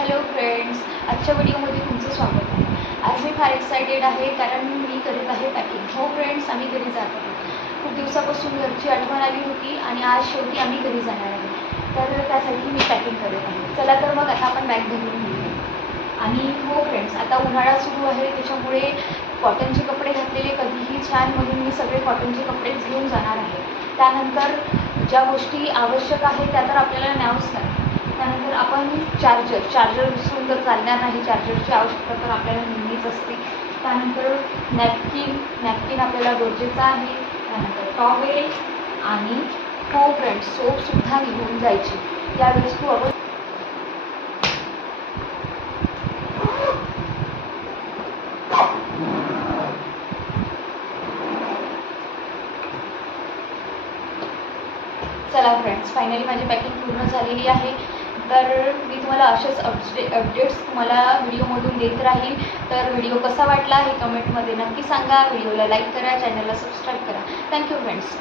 Hello friends, आजच्या व्हिडिओमध्ये तुमचं स्वागत आहे. आज मी फार एक्सायटेड आहे कारण मी करीत आहे पॅकिंग. हो फ्रेंड्स, आम्ही घरी जात आहोत. खूप दिवसापासून घरची आठवण आली होती आणि आज शेवटी आम्ही घरी जाणार आहे. तर त्यासाठी मी पॅकिंग करत आहे. चला तर मग आता आपण बॅग भरून घेऊया. आणि हो फ्रेंड्स, आता उन्हाळा सुरू आहे, त्याच्यामुळे कॉटनचे कपडे घातलेले कधीही छान, म्हणून मी सगळे कॉटनचे कपडेच घेऊन जाणार आहे. त्यानंतर ज्या गोष्टी आवश्यक आहेत त्या तर आपल्याला न्यावंच लागतात. त्यानंतर आपण चार्जर विसरून तर चालणार नाही. चार्जरची आवश्यकता तर आपल्याला नेहमीच असते. त्यानंतर नॅपकिन आपल्याला गरजेचं आहे. त्यानंतर टॉवेल आणि हो फ्रेंड्स, सोपसुद्धा निघून जायची. या वस्तू आपण चला फ्रेंड्स, फायनली माझी पॅकिंग पूर्ण झालेली आहे. तर मी तुम्हाला असेच अपडेट्स तुम्हाला व्हिडिओमधून देत राहील. तर व्हिडिओ कसा वाटला हे कमेंटमध्ये नक्की सांगा. व्हिडिओला लाईक करा, चॅनलला सबस्क्राईब करा. Thank you friends.